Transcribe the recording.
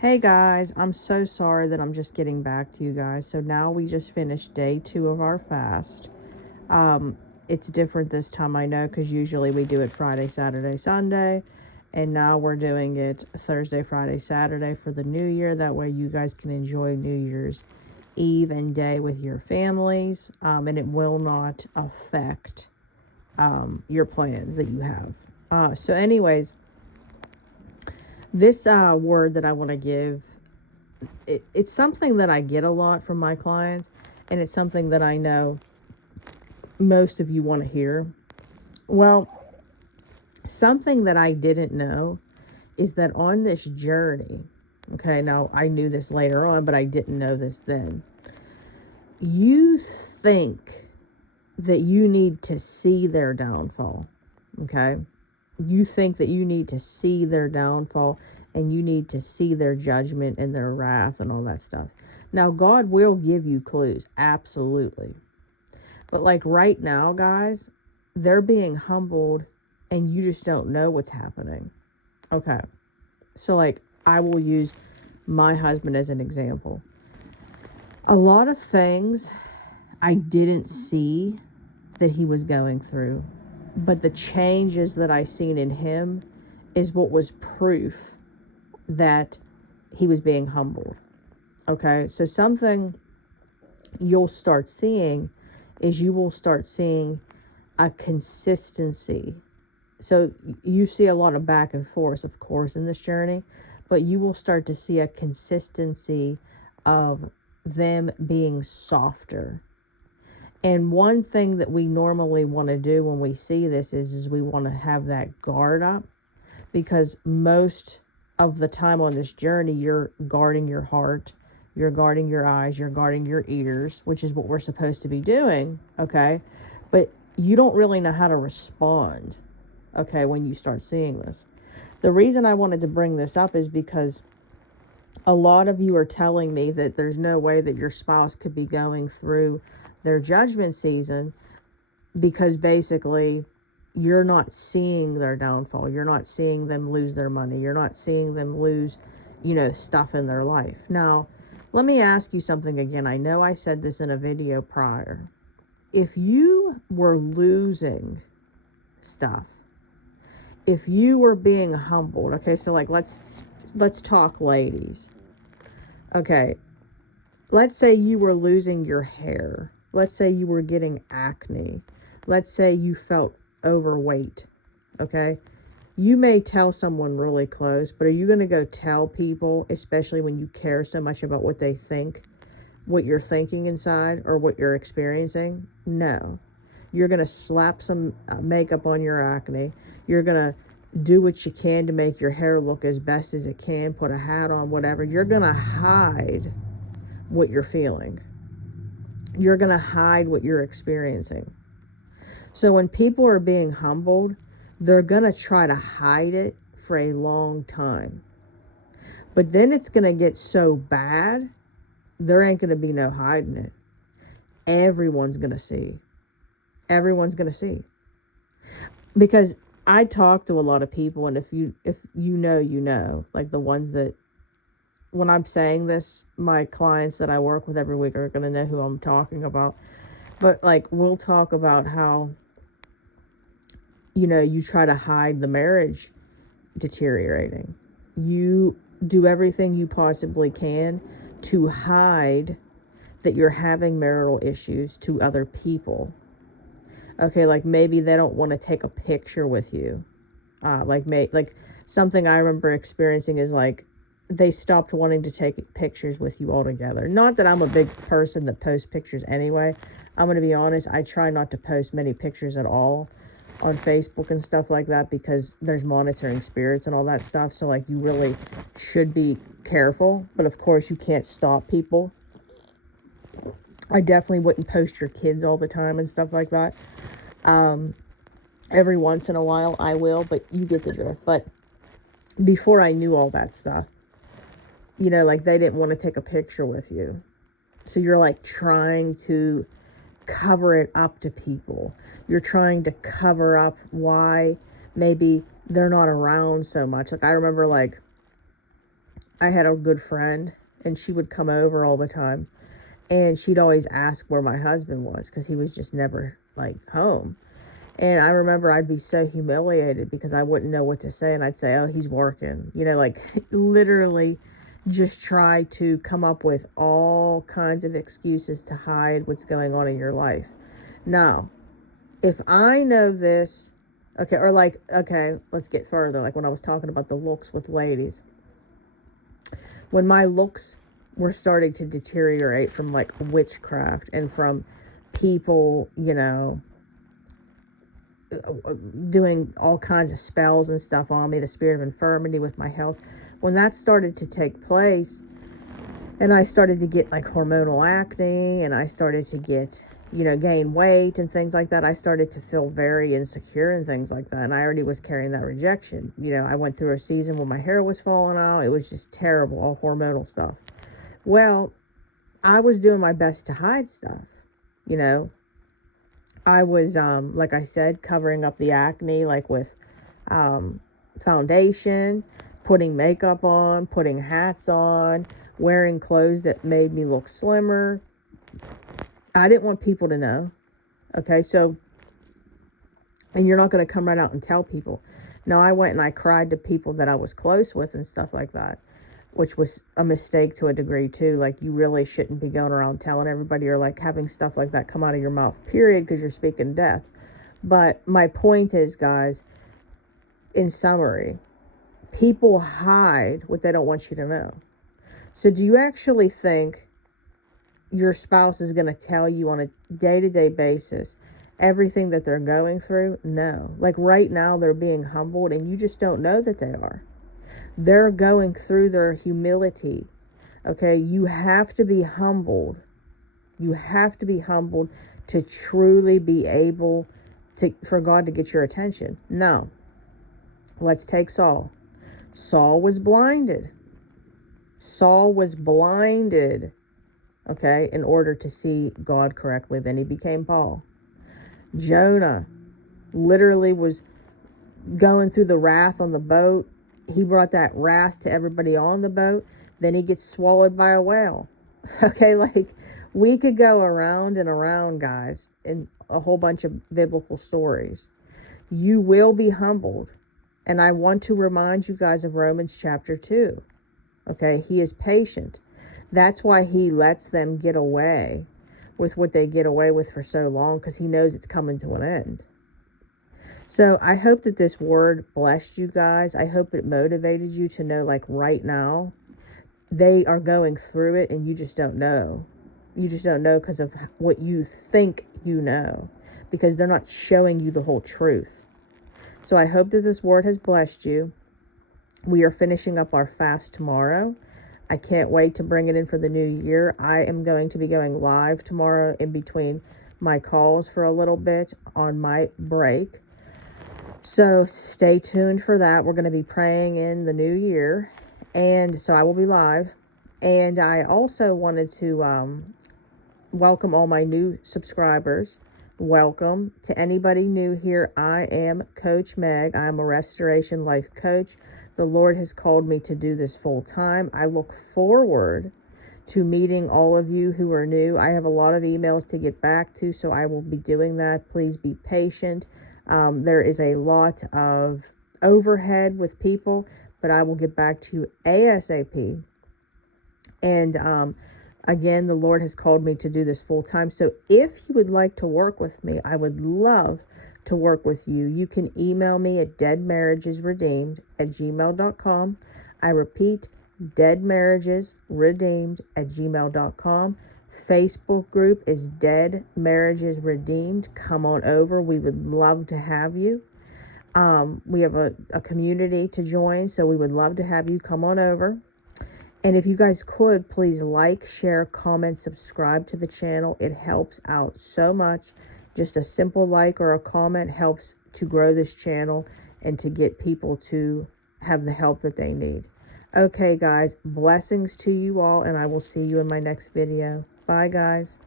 Hey guys, I'm so sorry that I'm just getting back to you guys. So now we just finished day 2 of our fast. Um, it's different this time, I know, because usually we do it Friday, Saturday, Sunday. And now we're doing it Thursday, Friday, Saturday for the new year. That way you guys can enjoy New Year's Eve and day with your families. And it will not affect your plans that you have. Anyways, this word that I want to give, it's something that I get a lot from my clients, and it's something that I know most of you want to hear. Well, something that I didn't know is that on this journey, okay, now I knew this later on, but I didn't know this then. You think that you need to see their downfall, okay? You think that you need to see their downfall and you need to see their judgment and their wrath and all that stuff. Now, God will give you clues, absolutely. But like right now, guys, they're being humbled and you just don't know what's happening. Okay. So, like, I will use my husband as an example. A lot of things I didn't see that he was going through, but the changes that I seen in him is what was proof that he was being humbled. Okay, so something you'll start seeing is you will start seeing a consistency. So you see a lot of back and forth, of course, in this journey, but you will start to see a consistency of them being softer. And one thing that we normally want to do when we see this is we want to have that guard up, because most of the time on this journey, you're guarding your heart, you're guarding your eyes, you're guarding your ears, which is what we're supposed to be doing, okay? But you don't really know how to respond, okay, when you start seeing this. The reason I wanted to bring this up is because a lot of you are telling me that there's no way that your spouse could be going through their judgment season because basically you're not seeing their downfall. You're not seeing them lose their money. You're not seeing them lose, stuff in their life. Now, let me ask you something again. I know I said this in a video prior. If you were losing stuff, if you were being humbled, okay, so like let's talk ladies. Okay, let's say you were losing your hair. Let's say you were getting acne. Let's say you felt overweight. Okay, you may tell someone really close, but are you going to go tell people, especially when you care so much about what they think, what you're thinking inside or what you're experiencing? No. You're going to slap some makeup on your acne. You're going to do what you can to make your hair look as best as it can, put a hat on, whatever. You're going to hide what you're feeling. You're going to hide what you're experiencing. So when people are being humbled, they're going to try to hide it for a long time. But then it's going to get so bad, there ain't going to be no hiding it. Everyone's going to see. Everyone's going to see. Because I talk to a lot of people, and if you know, like the ones that, when I'm saying this, my clients that I work with every week are going to know who I'm talking about. But like, we'll talk about how, you try to hide the marriage deteriorating. You do everything you possibly can to hide that you're having marital issues to other people. Okay, like maybe they don't want to take a picture with you. Like something I remember experiencing is like they stopped wanting to take pictures with you altogether. Not that I'm a big person that posts pictures anyway. I'm going to be honest, I try not to post many pictures at all on Facebook and stuff like that because there's monitoring spirits and all that stuff. So like you really should be careful. But of course you can't stop people. I definitely wouldn't post your kids all the time and stuff like that. Every once in a while I will, but you get the drift. But before I knew all that stuff, like they didn't want to take a picture with you. So you're like trying to cover it up to people. You're trying to cover up why maybe they're not around so much. Like I remember like I had a good friend, and she would come over all the time, and she'd always ask where my husband was, because he was just never, like, home. And I remember I'd be so humiliated because I wouldn't know what to say, and I'd say, oh, he's working. You know, like, literally just try to come up with all kinds of excuses to hide what's going on in your life. Now, if I know this, okay, or like, okay, let's get further. Like when I was talking about the looks with ladies, when my looks were starting to deteriorate from like witchcraft and from people, you know, doing all kinds of spells and stuff on me, the spirit of infirmity with my health, when that started to take place, and I started to get like hormonal acne, and I started to get, you know, gain weight and things like that, I started to feel very insecure and things like that. And I already was carrying that rejection. You know, I went through a season where my hair was falling out. It was just terrible, all hormonal stuff. Well, I was doing my best to hide stuff, you know. I was, like I said, covering up the acne, like with foundation, putting makeup on, putting hats on, wearing clothes that made me look slimmer. I didn't want people to know. Okay, so, and you're not going to come right out and tell people. No, I went and I cried to people that I was close with and stuff like that, which was a mistake to a degree too. Like, you really shouldn't be going around telling everybody or like having stuff like that come out of your mouth, period, because you're speaking death. But my point is, guys, in summary, people hide what they don't want you to know. So do you actually think your spouse is going to tell you on a day-to-day basis everything that they're going through? No. Like right now, they're being humbled, and you just don't know that they are. They're going through their humility. Okay, you have to be humbled. You have to be humbled to truly be able to, for God to get your attention. Now, let's take Saul. Saul was blinded. Saul was blinded, okay, in order to see God correctly. Then he became Paul. Jonah literally was going through the wrath on the boat. He brought that wrath to everybody on the boat. Then he gets swallowed by a whale. Okay, like, we could go around and around, guys, in a whole bunch of biblical stories. You will be humbled. And I want to remind you guys of Romans chapter 2. Okay, he is patient. That's why he lets them get away with what they get away with for so long, because he knows it's coming to an end. So I hope that this word blessed you guys. I hope it motivated you to know, like, right now, they are going through it and you just don't know. You just don't know because of what you think you know, because they're not showing you the whole truth. So I hope that this word has blessed you. We are finishing up our fast tomorrow. I can't wait to bring it in for the new year. I am going to be going live tomorrow in between my calls for a little bit on my break. So stay tuned for that. We're going to be praying in the new year. And so I will be live. And I also wanted to welcome all my new subscribers. Welcome to anybody new here. I am Coach Meg. I'm a restoration life coach. The Lord has called me to do this full time. I look forward to meeting all of you who are new. I have a lot of emails to get back to, so I will be doing that. Please be patient. There is a lot of overhead with people, but I will get back to you ASAP. And again, the Lord has called me to do this full time. So if you would like to work with me, I would love to work with you. You can email me at deadmarriagesredeemed@gmail.com. I repeat, deadmarriagesredeemed@gmail.com. Facebook group is Dead Marriages Redeemed. Come on over. We would love to have you. We have a community to join, so we would love to have you. Come on over. And if you guys could, please like, share, comment, subscribe to the channel. It helps out so much. Just a simple like or a comment helps to grow this channel and to get people to have the help that they need. Okay, guys, blessings to you all, and I will see you in my next video. Bye, guys.